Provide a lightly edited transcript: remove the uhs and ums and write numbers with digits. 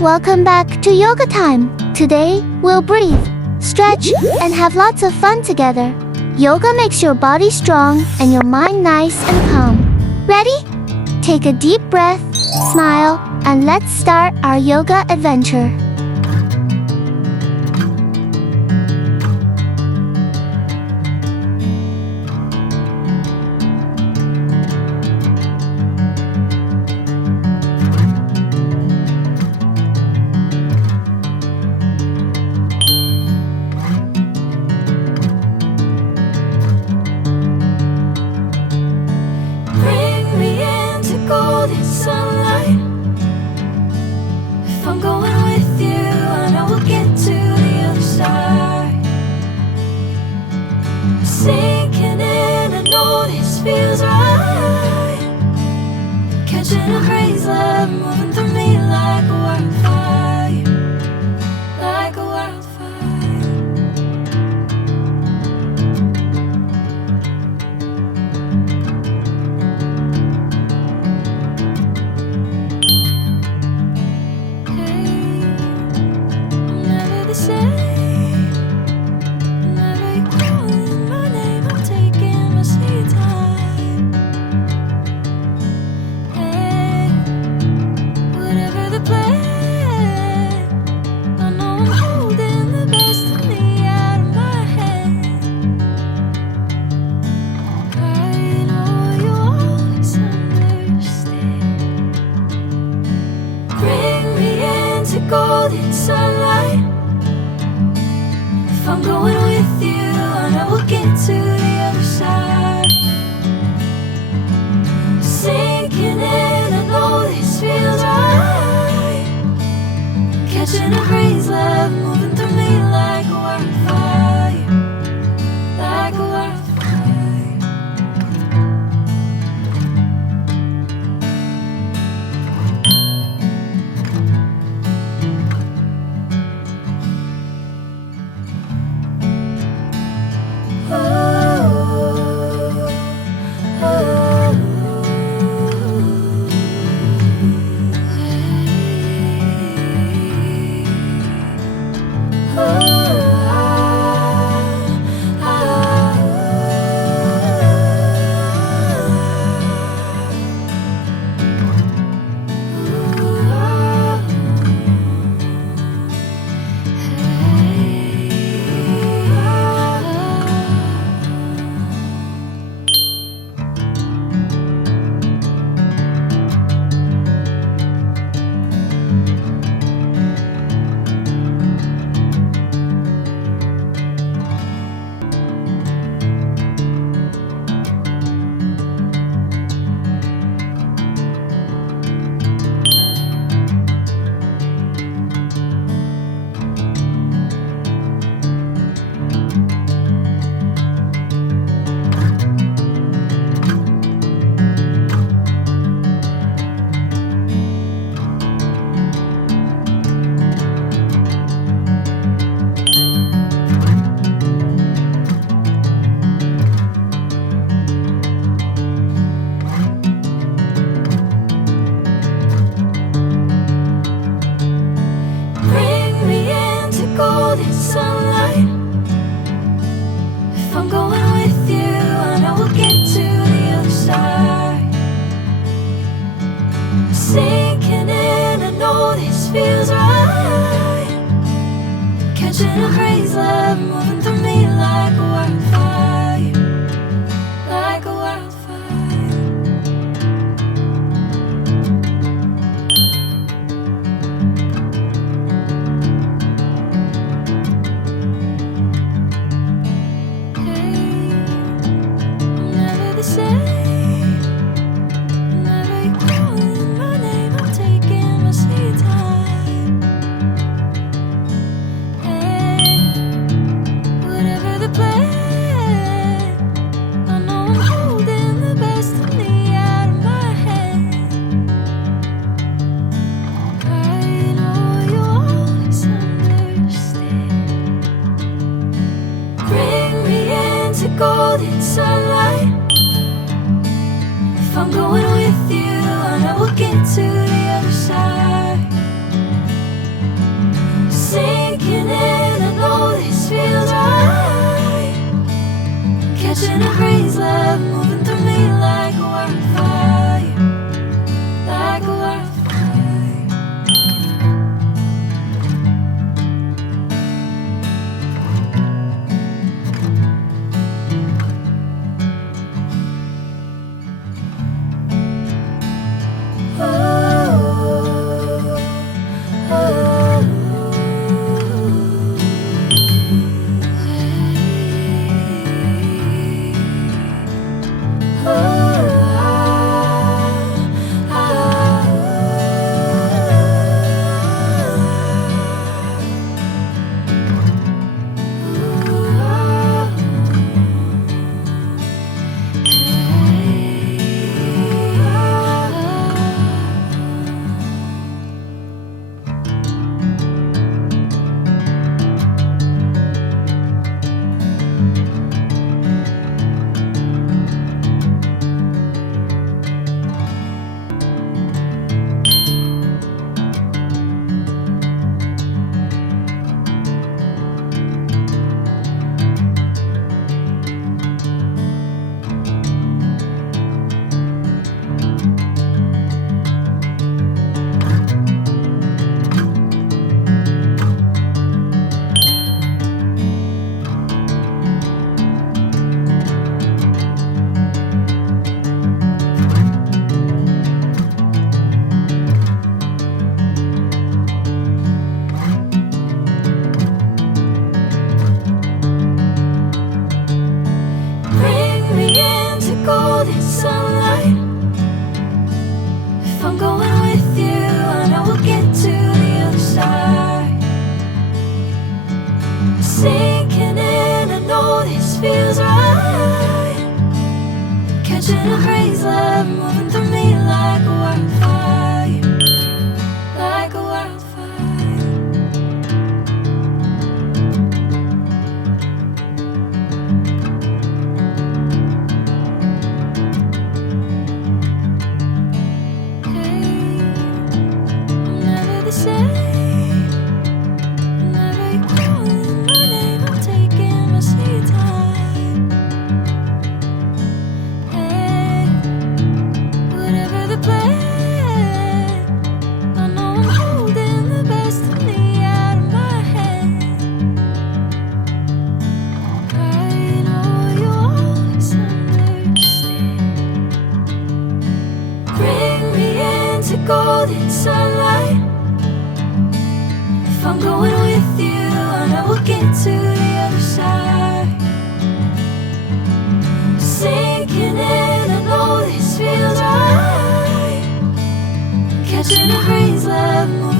Welcome back to yoga time. Today, we'll breathe, stretch, and have lots of fun together. Yoga makes your body strong and your mind nice and calm. Ready? Take a deep breath, smile, and let's start our yoga adventure. Golden sunlight. If I'm going with you, I know we'll get to the other side. Sinking in, I know this feels right. Catching a breeze, love moving through me like a wildfire, like a wildfire. Golden sunlight. If I'm going with you, I know we'll get to the other side. Sinking in, I know this feels right. Catching a breeze, love moving through me like a wildfire, like a wildfire. Golden sunlight. If I'm going with you, I know we'll get to the other side. Sinking in, I know this feels right. Catching a breeze, love moving through me like a wildfire, like a wildfire. Golden sunlight. If I'm going with you, I know we'll get to the other side. say. Whenever you're calling my name, I'm taking my sweet time. Hey, whatever the plan, I know I'm holding the best of me out of my hand. I know you always understand. Bring me into golden sunlight. If I'm going with you, I know we'll get to the other side. Sinking in, I know this feels right. Catching a breeze, love moving